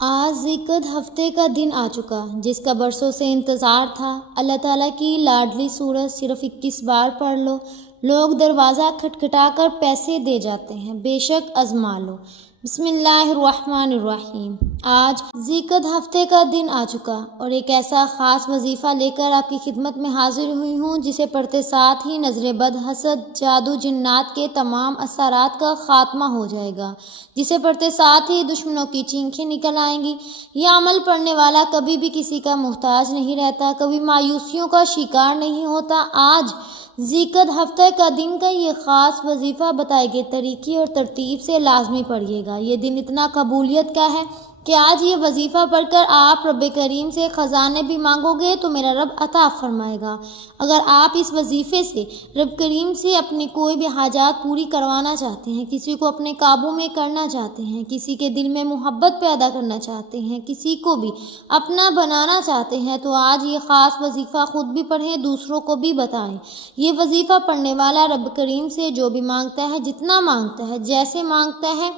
آج ذکر ہفتے کا دن آ چکا جس کا برسوں سے انتظار تھا۔ اللہ تعالیٰ کی لاڈلی سورت صرف 21 بار پڑھ لو، لوگ دروازہ کھٹکھٹا کر پیسے دے جاتے ہیں، بے شک آزما لو۔ بسم اللہ الرحمن الرحیم۔ آج ذکر ہفتے کا دن آ چکا اور ایک ایسا خاص وظیفہ لے کر آپ کی خدمت میں حاضر ہوئی ہوں جسے پڑھتے ساتھ ہی نظر بد، حسد، جادو، جنات کے تمام اثرات کا خاتمہ ہو جائے گا، جسے پڑھتے ساتھ ہی دشمنوں کی چینخیں نکل آئیں گی۔ یہ عمل پڑھنے والا کبھی بھی کسی کا محتاج نہیں رہتا، کبھی مایوسیوں کا شکار نہیں ہوتا۔ آج ذکر ہفتے کا دن کا یہ خاص وظیفہ بتائے گئے طریقے اور ترتیب سے لازمی پڑھیے گا۔ یہ دن اتنا قبولیت کا ہے کہ آج یہ وظیفہ پڑھ کر آپ رب کریم سے خزانے بھی مانگو گے تو میرا رب عطا فرمائے گا۔ اگر آپ اس وظیفے سے رب کریم سے اپنی کوئی بھی حاجات پوری کروانا چاہتے ہیں، کسی کو اپنے قابو میں کرنا چاہتے ہیں، کسی کے دل میں محبت پیدا کرنا چاہتے ہیں، کسی کو بھی اپنا بنانا چاہتے ہیں، تو آج یہ خاص وظیفہ خود بھی پڑھیں، دوسروں کو بھی بتائیں۔ یہ وظیفہ پڑھنے والا رب کریم سے جو بھی مانگتا ہے، جتنا مانگتا ہے، جیسے مانگتا ہے،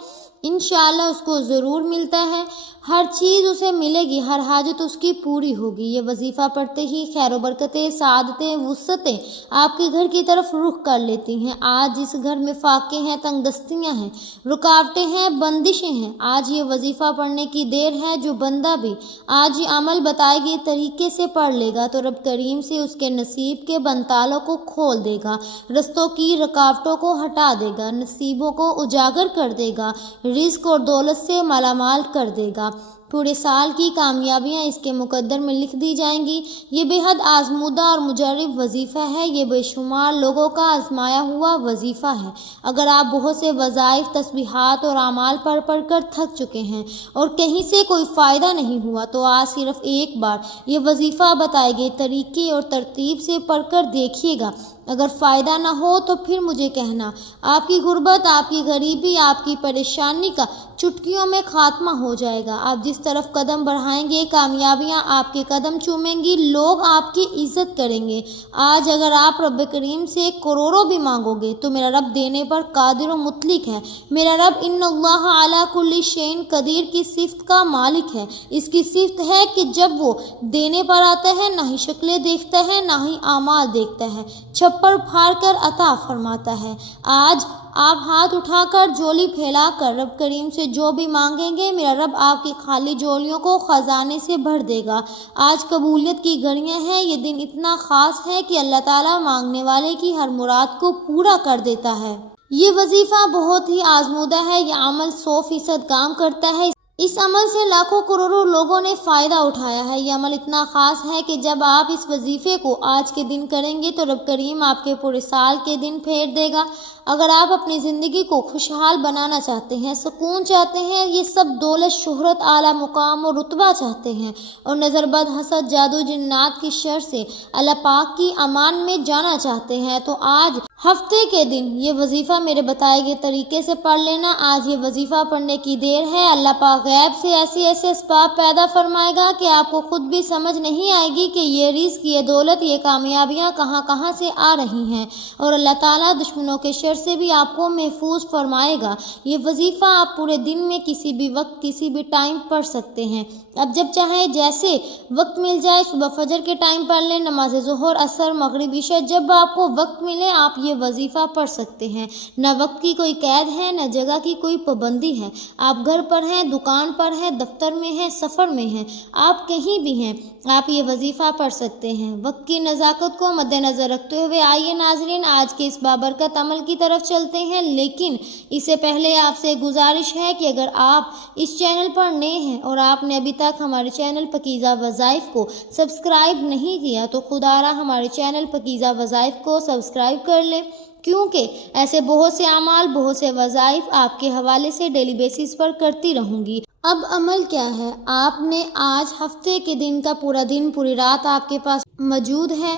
انشاءاللہ اس کو ضرور ملتا ہے۔ ہر چیز اسے ملے گی، ہر حاجت اس کی پوری ہوگی۔ یہ وظیفہ پڑھتے ہی خیر و برکتیں، سعادتیں، وسعتیں آپ کے گھر کی طرف رخ کر لیتی ہیں۔ آج جس گھر میں فاقے ہیں، تنگ دستیاں ہیں، رکاوٹیں ہیں، بندشیں ہیں، آج یہ وظیفہ پڑھنے کی دیر ہے۔ جو بندہ بھی آج یہ عمل بتائے گئے طریقے سے پڑھ لے گا تو رب کریم سے اس کے نصیب کے بنتالوں کو کھول دے گا، رستوں کی رکاوٹوں کو ہٹا دے گا، نصیبوں کو اجاگر کر دے گا، رزق اور دولت سے مالا مال کر دے گا۔ پورے سال کی کامیابیاں اس کے مقدر میں لکھ دی جائیں گی۔ یہ بے حد آزمودہ اور مجرب وظیفہ ہے، یہ بے شمار لوگوں کا آزمایا ہوا وظیفہ ہے۔ اگر آپ بہت سے وظائف، تسبیحات اور اعمال پڑھ کر تھک چکے ہیں اور کہیں سے کوئی فائدہ نہیں ہوا تو آج صرف ایک بار یہ وظیفہ بتائے گئے طریقے اور ترتیب سے پڑھ کر دیکھیے گا۔ اگر فائدہ نہ ہو تو پھر مجھے کہنا۔ آپ کی غربت، آپ کی غریبی، آپ کی پریشانی کا چٹکیوں میں خاتمہ ہو جائے گا۔ آپ جس طرف قدم بڑھائیں گے، کامیابیاں آپ کے قدم چومیں گی، لوگ آپ کی عزت کریں گے۔ آج اگر آپ رب کریم سے کروڑوں بھی مانگو گے تو میرا رب دینے پر قادر و مطلق ہے۔ میرا رب ان اللہ علی کل شیء قدیر کی صفت کا مالک ہے۔ اس کی صفت ہے کہ جب وہ دینے پر آتا ہے نہ ہی شکلیں دیکھتا ہے، نہ ہی اعمال دیکھتا ہے، چھپر پھاڑ کر عطا فرماتا ہے۔ آج آپ ہاتھ اٹھا کر، جھولی پھیلا کر رب کریم سے جو بھی مانگیں گے، میرا رب آپ کی خالی جھولیوں کو خزانے سے بھر دے گا۔ آج قبولیت کی گھڑیاں ہیں۔ یہ دن اتنا خاص ہے کہ اللہ تعالیٰ مانگنے والے کی ہر مراد کو پورا کر دیتا ہے۔ یہ وظیفہ بہت ہی آزمودہ ہے، یہ عمل 100% کام کرتا ہے۔ اس عمل سے لاکھوں کروڑوں لوگوں نے فائدہ اٹھایا ہے۔ یہ عمل اتنا خاص ہے کہ جب آپ اس وظیفے کو آج کے دن کریں گے تو رب کریم آپ کے پورے سال کے دن پھیر دے گا۔ اگر آپ اپنی زندگی کو خوشحال بنانا چاہتے ہیں، سکون چاہتے ہیں، یہ سب دولت، شہرت، اعلیٰ مقام اور رتبہ چاہتے ہیں اور نظر بد، حسد، جادو، جنات کی شر سے اللہ پاک کی امان میں جانا چاہتے ہیں تو آج ہفتے کے دن یہ وظیفہ میرے بتائے گئے طریقے سے پڑھ لینا۔ آج یہ وظیفہ پڑھنے کی دیر ہے۔ اللہ پاک غیب سے ایسے اسباب پیدا فرمائے گا کہ آپ کو خود بھی سمجھ نہیں آئے گی کہ یہ رزق، یہ دولت، یہ کامیابیاں کہاں سے آ رہی ہیں، اور اللہ تعالیٰ دشمنوں کے شر سے بھی آپ کو محفوظ فرمائے گا۔ یہ وظیفہ آپ پورے دن میں کسی بھی وقت، کسی بھی ٹائم پڑھ سکتے ہیں۔ اب جب چاہیں، جیسے وقت مل جائے، صبح فجر کے ٹائم پڑھ لیں، نماز ظہر، عصر، مغرب، عشاء، جب آپ کو وقت ملے آپ یہ وظیفہ پڑھ سکتے ہیں۔ نہ وقت کی کوئی قید ہے، نہ جگہ کی کوئی پابندی ہے۔ آپ گھر پر ہیں، دکان پر ہیں، دفتر میں ہیں، سفر میں ہیں، آپ کہیں بھی ہیں، آپ یہ وظیفہ پڑھ سکتے ہیں۔ وقت کی نزاکت کو مد نظر رکھتے ہوئے آئیے ناظرین آج کے اس بابرکت عمل کی طرف چلتے ہیں، لیکن اس سے پہلے آپ سے گزارش ہے کہ اگر آپ اس چینل پر نئے ہیں اور آپ نے ابھی تک ہمارے چینل پاکیزہ وظائف کو سبسکرائب نہیں کیا تو خدا را ہمارے چینل پاکیزہ وظائف کو سبسکرائب کر لیں، کیونکہ ایسے بہت سے اعمال، بہت سے وظائف آپ کے حوالے سے ڈیلی بیسس پر کرتی رہوں گی۔ اب عمل کیا ہے؟ آپ نے آج ہفتے کے دن کا پورا دن، پوری رات آپ کے پاس موجود ہے۔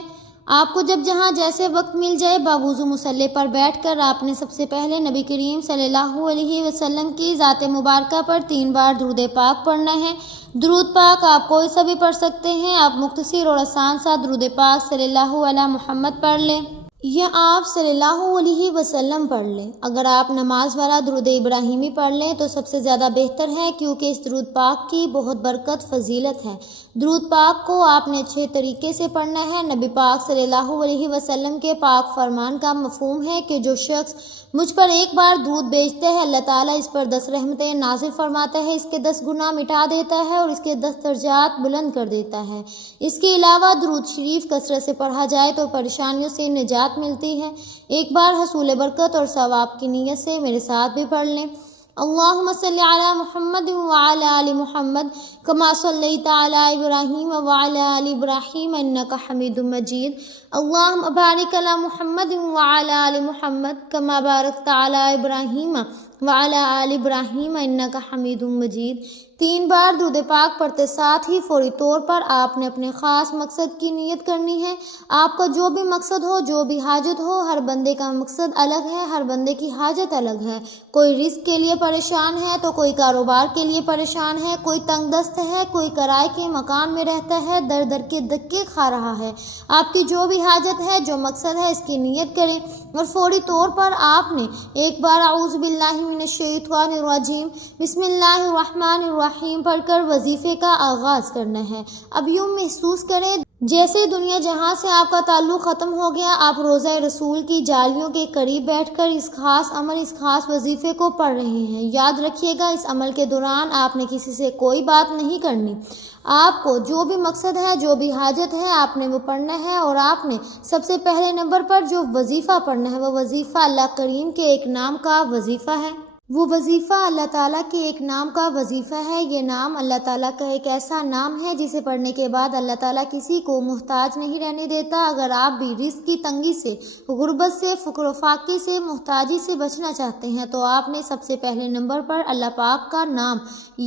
آپ کو جب جہاں جیسے وقت مل جائے باوضو مصلی پر بیٹھ کر آپ نے سب سے پہلے نبی کریم صلی اللہ علیہ وسلم کی ذات مبارکہ پر 3 بار درود پاک پڑھنا ہے۔ درود پاک آپ کوئی سا بھی پڑھ سکتے ہیں۔ آپ مختصر اور آسان سا درود پاک صلی اللہ علیہ محمد پڑھ لیں۔ یہ آپ صلی اللہ علیہ وسلم پڑھ لیں۔ اگر آپ نماز والا درود ابراہیمی پڑھ لیں تو سب سے زیادہ بہتر ہے، کیونکہ اس درود پاک کی بہت برکت فضیلت ہے۔ درود پاک کو آپ نے اچھے طریقے سے پڑھنا ہے۔ نبی پاک صلی اللہ علیہ وسلم کے پاک فرمان کا مفہوم ہے کہ جو شخص مجھ پر ایک بار درود بھیجتا ہے، اللہ تعالیٰ اس پر 10 رحمتیں نازل فرماتا ہے، اس کے 10 گناہ مٹا دیتا ہے اور اس کے 10 درجات بلند کر دیتا ہے۔ اس کے علاوہ درود شریف کثرت سے پڑھا جائے تو پریشانیوں سے نجات ملتی ہے۔ ایک بار حصول برکت اور ثواب کی نیت سے میرے ساتھ بھی پڑھ لیں۔ اللہم صلی علی محمد وعلی آل محمد کما صلیت علی ابراہیم وعلی آل ابراہیم انک حمید مجید۔ اللہم بارک علی محمد وعلی آل محمد کما بارکت علی ابراہیم وعلی آل ابراہیم انک حمید مجید۔ 3 بار درود پاک پڑھتے ساتھ ہی فوری طور پر آپ نے اپنے خاص مقصد کی نیت کرنی ہے۔ آپ کا جو بھی مقصد ہو، جو بھی حاجت ہو، ہر بندے کا مقصد الگ ہے، ہر بندے کی حاجت الگ ہے۔ کوئی رزق کے لیے پریشان ہے تو کوئی کاروبار کے لیے پریشان ہے، کوئی تنگ دست ہے، کوئی کرائے کے مکان میں رہتا ہے، در در کے دھکے کھا رہا ہے۔ آپ کی جو بھی حاجت ہے، جو مقصد ہے، اس کی نیت کریں اور فوری طور پر آپ نے ایک بار اعوذ باللہ من الشیطان الرجیم بسم اللہ الرحمن الرحیم پڑھ کر وظیفے کا آغاز کرنا ہے۔ اب یوں محسوس کریں جیسے دنیا جہاں سے آپ کا تعلق ختم ہو گیا، آپ روضہ رسول کی جالیوں کے قریب بیٹھ کر اس خاص عمل، اس خاص وظیفے کو پڑھ رہے ہیں۔ یاد رکھیے گا، اس عمل کے دوران آپ نے کسی سے کوئی بات نہیں کرنی۔ آپ کو جو بھی مقصد ہے، جو بھی حاجت ہے، آپ نے وہ پڑھنا ہے، اور آپ نے سب سے پہلے نمبر پر جو وظیفہ پڑھنا ہے، وہ وظیفہ اللہ کریم کے ایک نام کا وظیفہ ہے۔ وہ وظیفہ اللہ تعالیٰ کے ایک نام کا وظیفہ ہے۔ یہ نام اللہ تعالیٰ کا ایک ایسا نام ہے جسے پڑھنے کے بعد اللہ تعالیٰ کسی کو محتاج نہیں رہنے دیتا۔ اگر آپ بھی رزق کی تنگی سے، غربت سے، فقر و فاقے سے، محتاجی سے بچنا چاہتے ہیں تو آپ نے سب سے پہلے نمبر پر اللہ پاک کا نام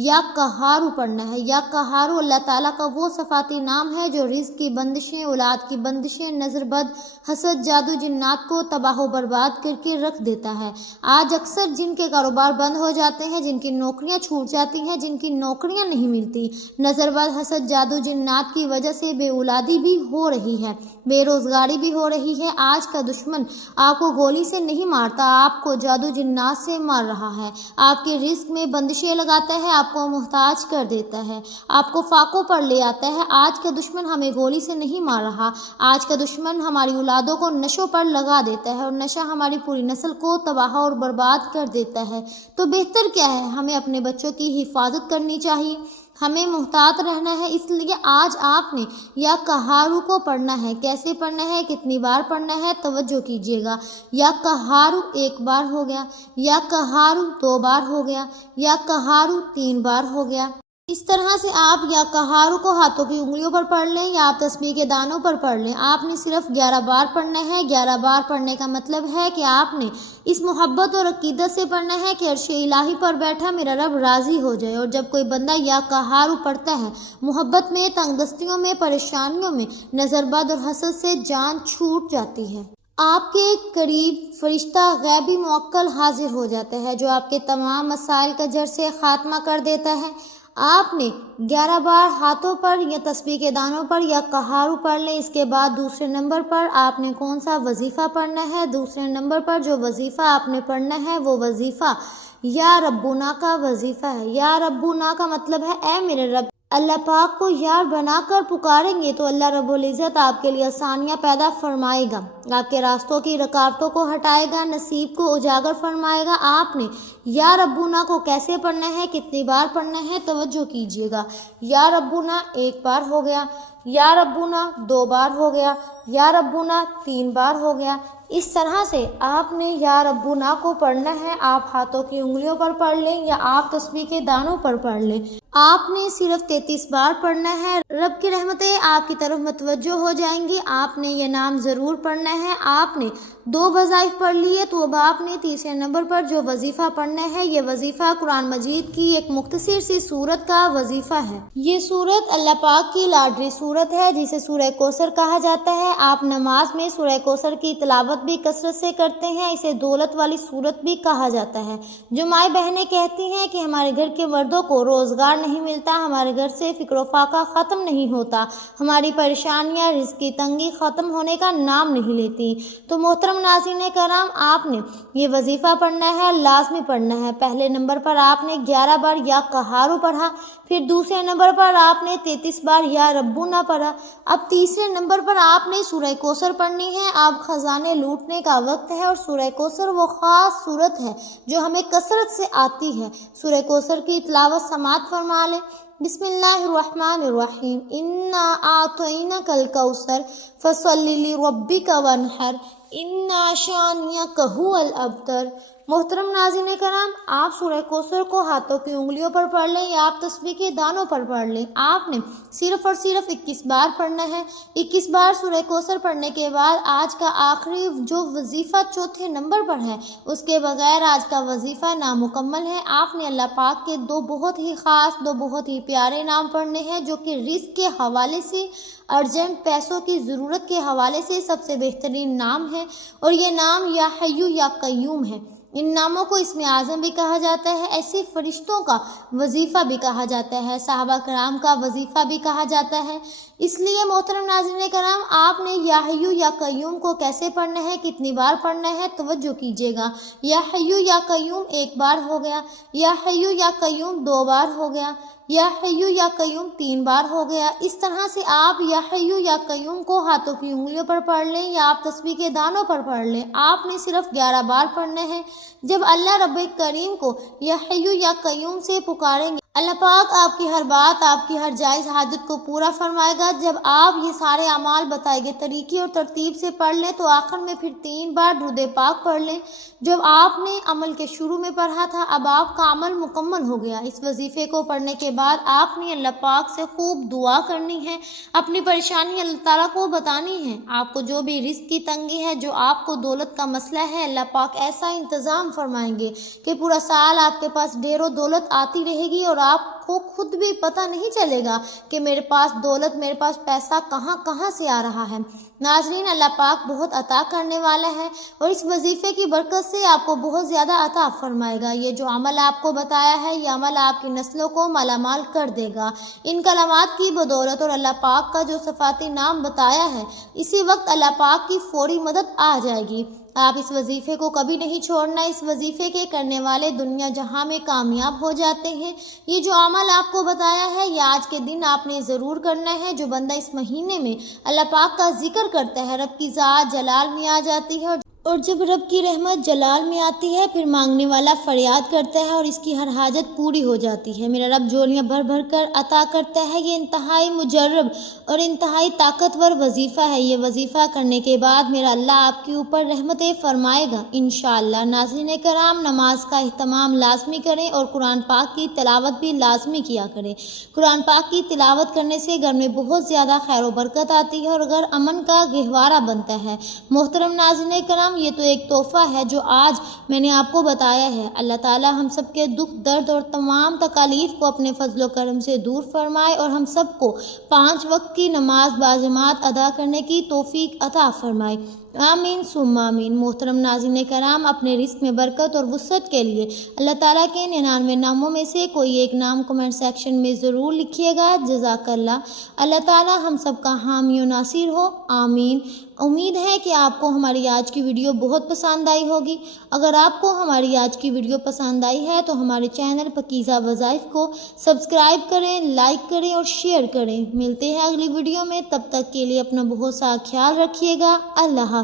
یا قہارو پڑھنا ہے۔ یا قہارو اللہ تعالیٰ کا وہ صفاتی نام ہے جو رزق کی بندشیں، اولاد کی بندشیں، نظر بد، حسد، جادو، جنات کو تباہ و برباد کر کے رکھ دیتا ہے۔ آج اکثر جن کے کاروبار بند ہو جاتے ہیں، جن کی نوکریاں چھوٹ جاتی ہیں، جن کی نوکریاں نہیں ملتی، نظر بد، حسد، جادو، جنات کی وجہ سے بے اولادی بھی ہو رہی ہے، بے روزگاری بھی ہو رہی ہے۔ آج کا دشمن آپ کو گولی سے نہیں مارتا، آپ کو جادو جنات سے مار رہا ہے، آپ کے رزق میں بندشیں لگاتا ہے، آپ کو محتاج کر دیتا ہے، آپ کو فاقوں پر لے آتا ہے۔ آج کا دشمن ہمیں گولی سے نہیں مار رہا، آج کا دشمن ہماری اولادوں کو نشوں پر لگا دیتا ہے، اور نشہ ہماری پوری نسل کو تباہ اور برباد کر دیتا ہے۔ تو بہتر کیا ہے؟ ہمیں اپنے بچوں کی حفاظت کرنی چاہیے، ہمیں محتاط رہنا ہے۔ اس لیے آج آپ نے یا قہارو کو پڑھنا ہے۔ کیسے پڑھنا ہے، کتنی بار پڑھنا ہے، توجہ کیجیے گا۔ یا قہارو 1 بار ہو گیا، یا قہارو 2 بار ہو گیا، یا قہارو 3 بار ہو گیا۔ اس طرح سے آپ یا قہارو کو ہاتھوں کی انگلیوں پر پڑھ لیں یا آپ تسبیح کے دانوں پر پڑھ لیں۔ آپ نے صرف 11 بار پڑھنا ہے۔ 11 بار پڑھنے کا مطلب ہے کہ آپ نے اس محبت اور عقیدت سے پڑھنا ہے کہ عرش الہی پر بیٹھا میرا رب راضی ہو جائے۔ اور جب کوئی بندہ یا قہارو پڑھتا ہے، محبت میں، تنگ دستیوں میں، پریشانیوں میں، نظر بد اور حسد سے جان چھوٹ جاتی ہے۔ آپ کے قریب فرشتہ غیبی موکل حاضر ہو جاتا ہے جو آپ کے تمام مسائل کا جڑ سے خاتمہ کر دیتا ہے۔ آپ نے 11 بار ہاتھوں پر یا تسبیح کے دانوں پر یا قہارو پڑھ لیں۔ اس کے بعد دوسرے نمبر پر آپ نے کون سا وظیفہ پڑھنا ہے؟ دوسرے نمبر پر جو وظیفہ آپ نے پڑھنا ہے وہ وظیفہ یا ربنا کا وظیفہ ہے۔ یا ربنا کا مطلب ہے اے میرے رب۔ اللہ پاک کو یار بنا کر پکاریں گے تو اللہ رب العزت آپ کے لیے آسانیاں پیدا فرمائے گا، آپ کے راستوں کی رکاوٹوں کو ہٹائے گا، نصیب کو اجاگر فرمائے گا۔ آپ نے یا ربنا کو کیسے پڑھنا ہے، کتنی بار پڑھنا ہے، توجہ کیجیے گا۔ یا ربنا 1 بار ہو گیا، یا ربنا 2 بار ہو گیا، یا ربنا 3 بار ہو گیا۔ اس طرح سے آپ نے یا ربنا کو پڑھنا ہے۔ آپ ہاتھوں کی انگلیوں پر پڑھ لیں یا آپ تسبیح کے دانوں پر پڑھ لیں۔ آپ نے صرف 33 بار پڑھنا ہے۔ رب کی رحمتیں آپ کی طرف متوجہ ہو جائیں گی۔ آپ نے یہ نام ضرور پڑھنا ہے۔ آپ نے 2 وظائف پڑھ لیے تو اب آپ نے تیسرے نمبر پر جو وظیفہ پڑھنا ہے، یہ وظیفہ قرآن مجید کی ایک مختصر سی سورت کا وظیفہ ہے۔ یہ سورت اللہ پاک کی لاڈلی سورت ہے جسے سورہ کوثر کہا جاتا ہے۔ آپ نماز میں سورہ کوثر کی تلاوت بھی کثرت سے کرتے ہیں۔ اسے دولت والی سورت بھی کہا جاتا ہے۔ جو مائیں بہنیں کہتی ہیں کہ ہمارے گھر کے مردوں کو روزگار نہیں ملتا، ہمارے گھر سے فکر و فاقہ ختم نہیں ہوتا، ہماری پریشانیاں، رزق کی تنگی ختم ہونے کا نام نہیں لیتی۔ تو محترم ناظرین کرام، آپ نے یہ وظیفہ پڑھنا ہے، لازمی پڑھنا ہے۔ پہلے نمبر پر آپ نے 11 بار یا قہارو پڑھا، پھر دوسرے نمبر پر آپ نے 33 بار یا ربنا پڑھا، اب تیسرے نمبر پر آپ نے سورہ کوثر پڑھنی ہے۔ اب خزانے لوٹنے کا وقت ہے، اور سورہ کوثر وہ خاص صورت ہے جو ہمیں کثرت سے آتی ہے۔ سورہ کوثر کی تلاوت سماعت فرما لیں۔ بسم اللہ الرحمن الرحیم، انا اعطیناک الکوثر فصل لربک وانحر ان شانئک ھو الابتر۔ محترم ناظرین کرام، آپ سورہ کوثر کو ہاتھوں کی انگلیوں پر پڑھ لیں یا آپ تسبیح کے دانوں پر پڑھ لیں۔ آپ نے صرف اور صرف 21 بار پڑھنا ہے۔ 21 بار سورہ کوثر پڑھنے کے بعد آج کا آخری جو وظیفہ چوتھے نمبر پر ہے، اس کے بغیر آج کا وظیفہ نامکمل ہے۔ آپ نے اللہ پاک کے دو بہت ہی خاص، دو بہت ہی پیارے نام پڑھنے ہیں، جو کہ رزق کے حوالے سے، ارجنٹ پیسوں کی ضرورت کے حوالے سے سب سے بہترین نام ہے، اور یہ نام یا حیو یا قیوم ہے۔ ان ناموں کو اسم اعظم بھی کہا جاتا ہے، ایسے فرشتوں کا وظیفہ بھی کہا جاتا ہے، صحابہ کرام کا وظیفہ بھی کہا جاتا ہے۔ اس لیے محترم ناظرین کرام، آپ نے یا حیو یا قیوم کو کیسے پڑھنا ہے، کتنی بار پڑھنا ہے، توجہ کیجیے گا۔ یا حیو یا قیوم 1 بار ہو گیا، یا حیو یا قیوم 2 بار ہو گیا، یا حیو یا قیوم 3 بار ہو گیا۔ اس طرح سے آپ یا حیو یا قیوم کو ہاتھوں کی انگلیوں پر پڑھ لیں یا آپ تسبیح کے دانوں پر پڑھ لیں۔ آپ نے صرف 11 بار پڑھنا ہے۔ جب اللہ رب کریم کو یا حیو یا قیوم سے پکاریں گے، اللہ پاک آپ کی ہر بات، آپ کی ہر جائز حاجت کو پورا فرمائے گا۔ جب آپ یہ سارے اعمال بتائے گئے طریقے اور ترتیب سے پڑھ لیں تو آخر میں پھر 3 بار درود پاک پڑھ لیں۔ جب آپ نے عمل کے شروع میں پڑھا تھا، اب آپ کا عمل مکمل ہو گیا۔ اس وظیفے کو پڑھنے کے بعد آپ نے اللہ پاک سے خوب دعا کرنی ہے، اپنی پریشانی اللہ تعالیٰ کو بتانی ہے۔ آپ کو جو بھی رزق کی تنگی ہے، جو آپ کو دولت کا مسئلہ ہے، اللہ پاک ایسا انتظام فرمائیں گے کہ پورا سال آپ کے پاس ڈھیر و دولت آتی رہے گی، اور آپ کو خود بھی پتہ نہیں چلے گا کہ میرے پاس دولت، میرے پاس پیسہ کہاں سے آ رہا ہے۔ ناظرین، اللہ پاک بہت عطا کرنے والا ہے، اور اس وظیفے کی برکت سے آپ کو بہت زیادہ عطا فرمائے گا۔ یہ جو عمل آپ کو بتایا ہے، یہ عمل آپ کی نسلوں کو مالا مال کر دے گا۔ ان کلمات کی بدولت اور اللہ پاک کا جو صفاتی نام بتایا ہے، اسی وقت اللہ پاک کی فوری مدد آ جائے گی۔ آپ اس وظیفے کو کبھی نہیں چھوڑنا۔ اس وظیفے کے کرنے والے دنیا جہاں میں کامیاب ہو جاتے ہیں۔ یہ جو عمل آپ کو بتایا ہے، یہ آج کے دن آپ نے ضرور کرنا ہے۔ جو بندہ اس مہینے میں اللہ پاک کا ذکر کرتا ہے، رب کی ذات جلال میں آ جاتی ہے، اور جب رب کی رحمت جلال میں آتی ہے، پھر مانگنے والا فریاد کرتا ہے اور اس کی ہر حاجت پوری ہو جاتی ہے۔ میرا رب جولیاں بھر بھر کر عطا کرتا ہے۔ یہ انتہائی مجرب اور انتہائی طاقتور وظیفہ ہے۔ یہ وظیفہ کرنے کے بعد میرا اللہ آپ کے اوپر رحمتیں فرمائے گا انشاءاللہ۔ ناظرین کرام، نماز کا اہتمام لازمی کریں اور قرآن پاک کی تلاوت بھی لازمی کیا کریں۔ قرآن پاک کی تلاوت کرنے سے گھر میں بہت زیادہ خیر و برکت آتی ہے اور گھر امن کا گہوارہ بنتا ہے۔ محترم ناظرین کرام، یہ تو ایک تحفہ ہے جو آج میں نے آپ کو بتایا ہے۔ اللہ تعالی ہم سب کے دکھ، درد اور تمام تکالیف کو اپنے فضل و کرم سے دور فرمائے، اور ہم سب کو 5 وقت کی نماز باجماعت ادا کرنے کی توفیق عطا فرمائے۔ آمین ثم آمین۔ محترم ناظرین کرام، اپنے رزق میں برکت اور وسعت کے لیے اللہ تعالیٰ کے 99 ناموں میں سے کوئی ایک نام کمنٹ سیکشن میں ضرور لکھیے گا۔ جزاک اللہ۔ اللہ تعالیٰ ہم سب کا حامی و ناصر ہو، آمین۔ امید ہے کہ آپ کو ہماری آج کی ویڈیو بہت پسند آئی ہوگی۔ اگر آپ کو ہماری آج کی ویڈیو پسند آئی ہے تو ہمارے چینل پاکیزہ وظائف کو سبسکرائب کریں، لائک کریں اور شیئر کریں۔ ملتے ہیں اگلی ویڈیو میں، تب تک کے لیے اپنا بہت سا خیال رکھیے گا۔ اللہ حافظ۔